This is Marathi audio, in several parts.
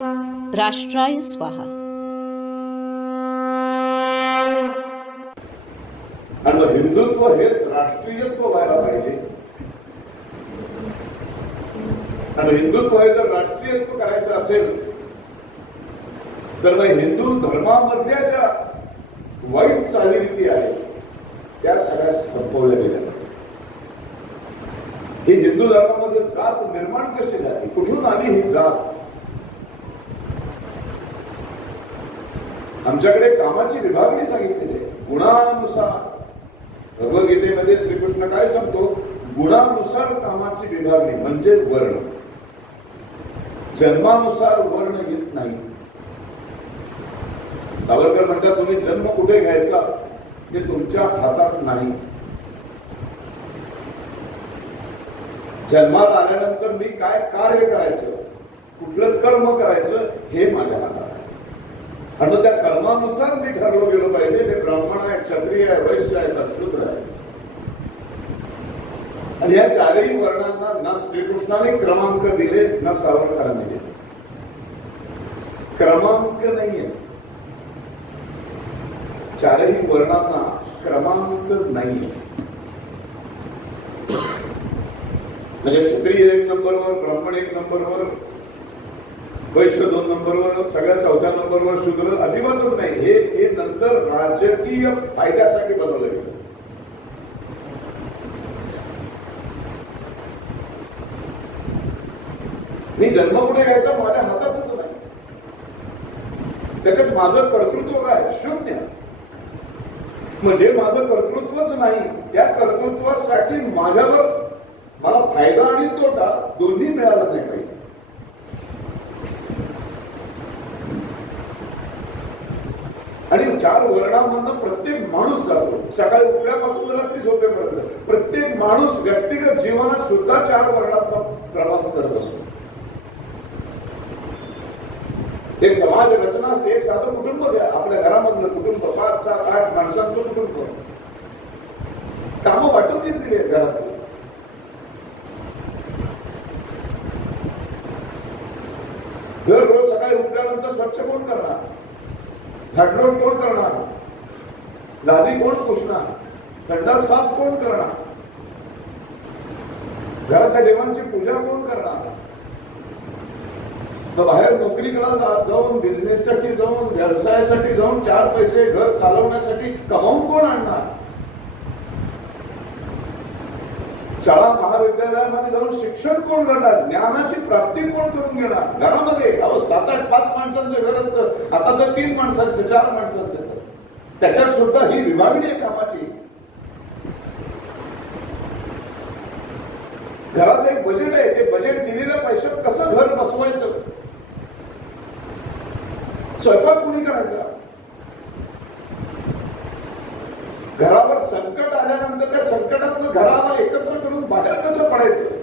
राष्ट्राय स्वाहा. आणि हिंदुत्व हेच राष्ट्रीयत्व व्हायला पाहिजे. आणि हिंदुत्व हे जर राष्ट्रीयत्व करायचं असेल तर मग हिंदू धर्मामध्ये ज्या वाईट चालीरीती आहेत त्या सगळ्या संपवल्या गेल्या. ही हिंदू धर्मामध्ये जात निर्माण कशी झाली? कुठून आली ही जात? आमच्याकडे कामाची विभागणी सांगितलेली आहे. गुणानुसार. भगवद्गीतेमध्ये श्रीकृष्ण काय सांगतो? गुणानुसार कामाची विभागणी म्हणजे वर्ण. जन्मानुसार वर्ण येत नाही. सावरकर म्हणतात तुम्ही जन्म कुठे घ्यायचा? हे तुमच्या हातात नाही. जन्माला आल्यानंतर मी काय कार्य करायचं? कुठलं कर्म करायचं? हे माझ्या हातात. आणि मग त्या कर्मानुसार मी ठरलो गेलो पाहिजे. ते ब्राह्मण आहे क्षत्रिय आहे वैश्य आहे का शूद्र आहे आणि या चारही वर्णांना ना श्रीकृष्णाने क्रमांक दिले ना सावरकरांनी दिले. क्रमांक नाहीये. चारही वर्णांना क्रमांक नाहीये. म्हणजे क्षत्रिय एक नंबरवर ब्राह्मण एक नंबरवर वैश्य दोन नंबरवर सगळ्या चौथ्या नंबरवर शूद्र अजिबातच नाही. हे हे नंतर राजकीय फायद्यासाठी बनवलं गेलं मी जन्म कुठे घ्यायचा? माझ्या हातातच नाही. त्याच्यात माझं कर्तृत्व काय? शून्य. म्हणजे माझं कर्तृत्वच नाही. त्या कर्तृत्वासाठी माझ्यावर मला फायदा आणि तोटा दोन्ही मिळाला नाही पाहिजे आणि चार वर्णांमधनं प्रत्येक माणूस जातो. सकाळी उठल्यापासून रात्री झोपेपर्यंत प्रत्येक माणूस व्यक्तिगत जीवनात सुद्धा चार वर्णात प्रवास करत असतो. एक समाज रचना असते एक साधं कुटुंब द्या आपल्या घरामधलं कुटुंब पाच सात आठ माणसांचं कुटुंब. कामं वाटून घेतलेली आहेत घरात दररोज सकाळी उठल्यानंतर स्वच्छ कोण करणार? झाडलोट कोण करणार? लादी कोण पुसणार? थंडा साफ कोण करणार? घरातल्या देवांची पूजा कोण करणार? तर बाहेर नोकरीला जा- जाऊन बिझनेससाठी जाऊन व्यवसायासाठी जाऊन चार पैसे घर चालवण्यासाठी कमावून कोण आणणार? शाळा महाविद्यालयामध्ये जाऊन शिक्षण कोण करणार? ज्ञानाची प्राप्ती कोण करून घेणार? घरामध्ये? अहो सात आठ पाच माणसांचं घर असतं. आता तर तीन माणसांचं चार माणसांचं घर. त्याच्यात सुद्धा ही विभागणी आहे कामाची. घराचं एक बजेट आहे. ते बजेट दिलेल्या पैशात कसं घर बसवायचं? स्वयंपाक कुणी करायचा? घरावर संकट आल्यानंतर त्या संकटात घराला एकत्र करून बाहेर कसं पडायचं?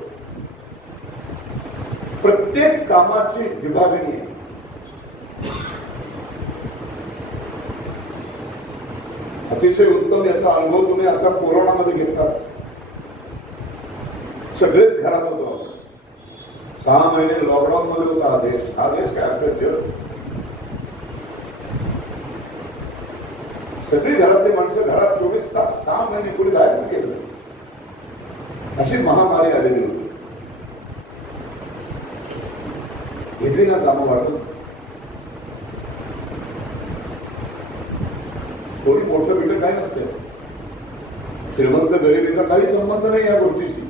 प्रत्येक कामाची विभागणी आहे. अतिशय उत्तम याचा अनुभव तुम्ही आता कोरोनामध्ये घेतला. सगळेच घरात होतो. सहा महिने लॉकडाऊन मध्ये होता हा देश. हा देश काय आपल्या जग सगळी घरातली माणसं घरात चोवीस तास सहा महिने कुणी गायब केलं. अशी महामारी आलेली होती. घेतली ना कामं वाटून थोडी मोठं बिठं काय नसते. श्रीमंत गरिबीचा काही संबंध नाही या गोष्टीशी.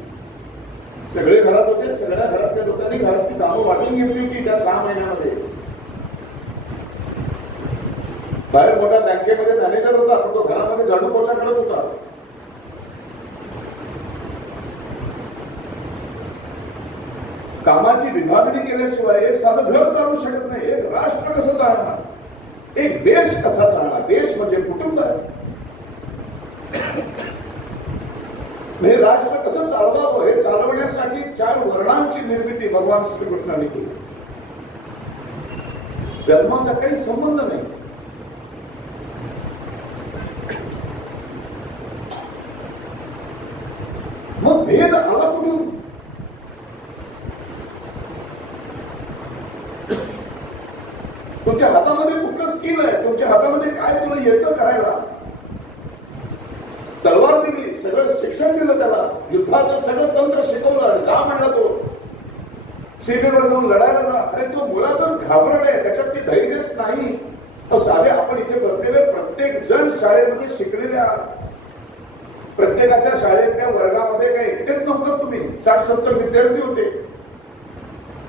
सगळे घरात होते सगळ्या घरातल्या लोकांनी घरातली कामं वाटून घेतली होती त्या सहा महिन्यामध्ये. बाहेर मोठ्या बँकेमध्ये मॅनेजर होता पण तो घरामध्ये झाडू पोछा करत होता. कामाची विभागणी केल्याशिवाय एक साधं घर चालू शकत नाही एक राष्ट्र कसं चालणार? एक देश कसा चालणार? देश म्हणजे कुटुंब आहे. राष्ट्र कसं चालवावं? हे चालवण्यासाठी चार वर्णांची निर्मिती भगवान श्रीकृष्णाने केली. जन्माचा काही संबंध नाही मग भेद आला कुठून? तुमच्या हातामध्ये कुठलं स्किल आहे? तुमच्या हातामध्ये काय तुला येतं करायला? तलवार दिली सगळं शिक्षण दिलं त्याला. युद्धाचं सगळं तंत्र शिकवलं. आणि जा म्हणला तो. सीमेवर जाऊन लढायला जा. अरे तो मुळातच घाबरट आहे. त्याच्यात ते धैर्यच नाही. साधे आपण इथे बसलेले प्रत्येक जण शाळेमध्ये शिकलेले आहात. प्रत्येकाच्या शाळेतल्या वर्गामध्ये काही एकटेच नव्हतं तुम्ही. साठ सत्तर विद्यार्थी होते.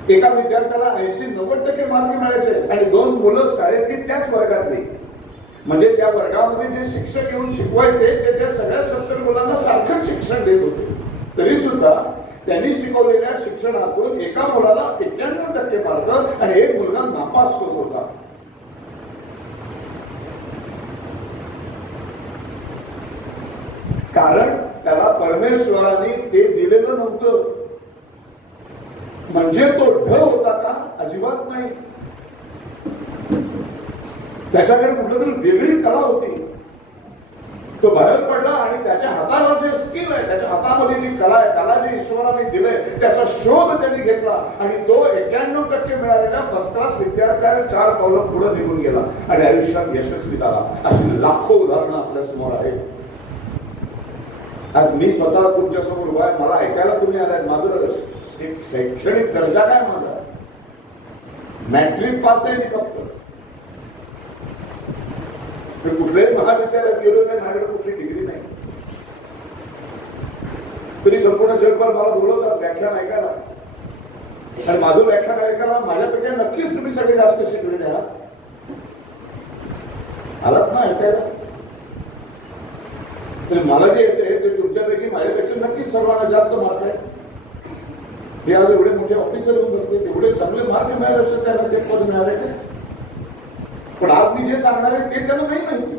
एका विद्यार्थ्याला ऐंशी नव्वद टक्के मार्क मिळायचे आणि दोन मुलं शाळेतली त्याच वर्गातली. म्हणजे त्या वर्गामध्ये जे शिक्षक येऊन शिकवायचे ते त्या सगळ्या सत्तर मुलांना सारखंच शिक्षण देत होते. तरी सुद्धा त्यांनी शिकवलेल्या शिक्षणातून एका मुलाला एक्क्याण्णव टक्के मार्क आणि एक मुलगा नापास होत होता. कारण त्याला परमेश्वराने ते दिलेलं नव्हतं. म्हणजे तो ढ होता का? अजिबात नाही. त्याच्याकडे कुठलं तरी वेगळी कला होती. तो बाहेर पडला आणि त्याच्या हाताला जे स्किल आहे त्याच्या हातामध्ये जी कला आहे त्याला जे ईश्वराने दिलंय त्याचा शोध त्यांनी घेतला. आणि तो एक्क्याण्णव टक्के मिळालेल्या फर्स्ट क्लास विद्यार्थ्याला चार पावलं पुढे निघून गेला. आणि आयुष्यात यशस्वी झाला. अशी लाखो उदाहरणं आपल्यासमोर आहेत. आज मी स्वतः तुमच्यासमोर उभा आहे मला ऐकायला तुम्ही आलाय माझं शै- शैक्षणिक दर्जा काय माझा? मॅट्रिक पास आहे मी फक्त. मी कुठल्याही महाविद्यालयात गेलो नाही माझ्याकडे कुठली डिग्री नाही. तरी संपूर्ण जगभर मला बोलवतात व्याख्यान ऐकायला. आणि माझं व्याख्यान ऐकायला माझ्यापेक्षा नक्कीच तुम्ही सगळे जास्त शिकलेले आहात आलात ना ऐकायला? तर मला जे येते आपल्यापैकी माझ्यापेक्षा नक्कीच सर्वांना जास्त मार्क आहे. हे आज एवढे मोठे ऑफिसर होऊन बसले एवढे चांगले मार्क मिळाले असते त्यांना ते पद मिळाले पण आज मी जे सांगणार आहे ते त्यांना नाही माहिती.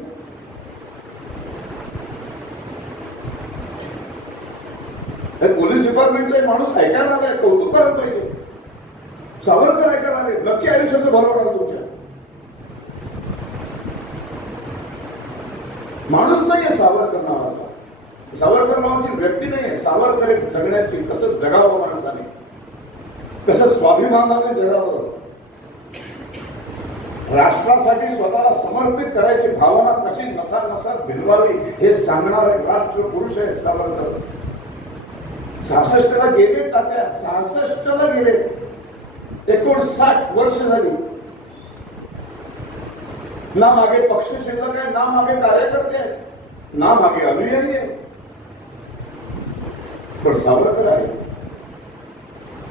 पोलीस डिपार्टमेंटचा माणूस ऐकायला आलाय कौतुक करत पाहिजे सावरकर ऐकायला आले नक्की आयुष्याचं भलं वाटत तुमच्या. माणूस नाहीये सावरकर नावाचा. सावरकर नावाची व्यक्ती नाही सावरकर एक जगण्याची कसं जगावं माणसाने? कसं स्वाभिमानाने जगावं? राष्ट्रासाठी स्वतःला समर्पित करायची भावना कशी नसा नसात भिनवावी हे सांगणारे राष्ट्र पुरुष आहे सावरकर. सहासष्टला गेले तात्या सहासष्टला गेले. एकोणसाठ वर्ष झाली. ना मागे पक्ष शिल्लक आहे ना मागे कार्यकर्ते आहेत ना मागे अनुयायी आहे पण सावरकर आहे.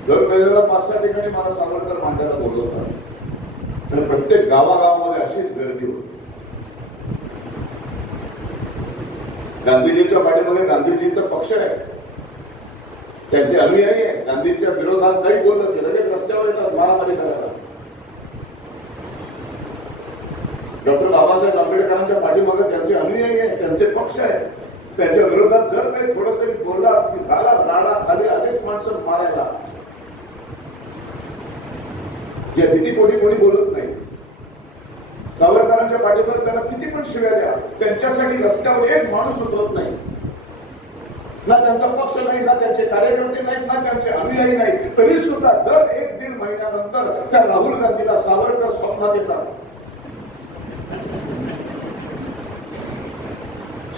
दर महिन्याला पाच सहा ठिकाणी मला सावरकर मांडायला बोलवतात तर प्रत्येक गावागावामध्ये अशीच गर्दी होती. गांधीजींच्या पाठीमध्ये गांधीजींचा पक्ष आहे. त्यांचे अनुयायी आहे. गांधींच्या विरोधात काही बोलत नाही. लगेच रस्त्यावर येतात. मारामारी करायला डॉक्टर बाबासाहेब आंबेडकरांच्या पाठीमागे त्यांचे अनुयायी आहे. त्यांचे पक्ष आहे. त्यांच्या विरोधात जर काही थोडस बोलला की झाला राडा खाली अनेक माणसं मारायला. या भीती कोणी कोणी बोलत नाही. सावरकरांच्या पाठीवर त्यांना किती पण शिव्या द्या त्यांच्यासाठी रस्त्यावर एक माणूस उतरत नाही. ना त्यांचा पक्ष नाही ना त्यांचे कार्यकर्ते नाहीत ना त्यांचे अनुयायी नाही तरी सुद्धा दर एक दीड महिन्यानंतर त्या राहुल गांधीला सावरकर स्वप्नात येतात.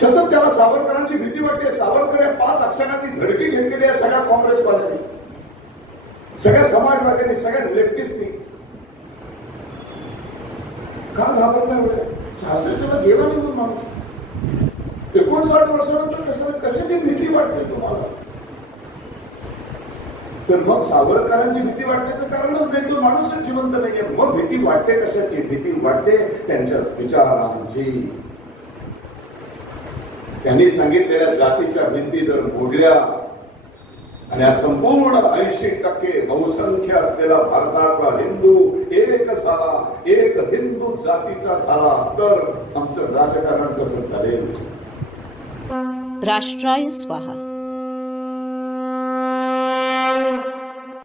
सतत त्याला सावरकरांची भीती वाटते. सावरकर या पाच अक्षरांनी धडकी घेतलेली आहे सगळ्या काँग्रेसवाल्यांनी. सगळ्या समाजवाद्यांनी सगळ्या लेफ्टिस्टनी. का घाबरता एवढ्या सहासष्टला गेला म्हणून माणूस. एकोणसाठ वर्षानंतर कसं कशाची भीती वाटते तुम्हाला? तर मग सावरकरांची भीती वाटण्याचं कारणच नाही. तो माणूसच जिवंत नाहीये. मग भीती वाटते कशाची? भीती वाटते त्यांच्या विचारांची. त्यांनी सांगितलेल्या जातीच्या भिंती जर मोडल्या आणि हा संपूर्ण ऐंशी टक्के बहुसंख्य असलेला भारताचा हिंदू एक झाला एक हिंदू जातीचा झाला तर आमचं राजकारण कसं चालेल? राष्ट्राय स्वाहा.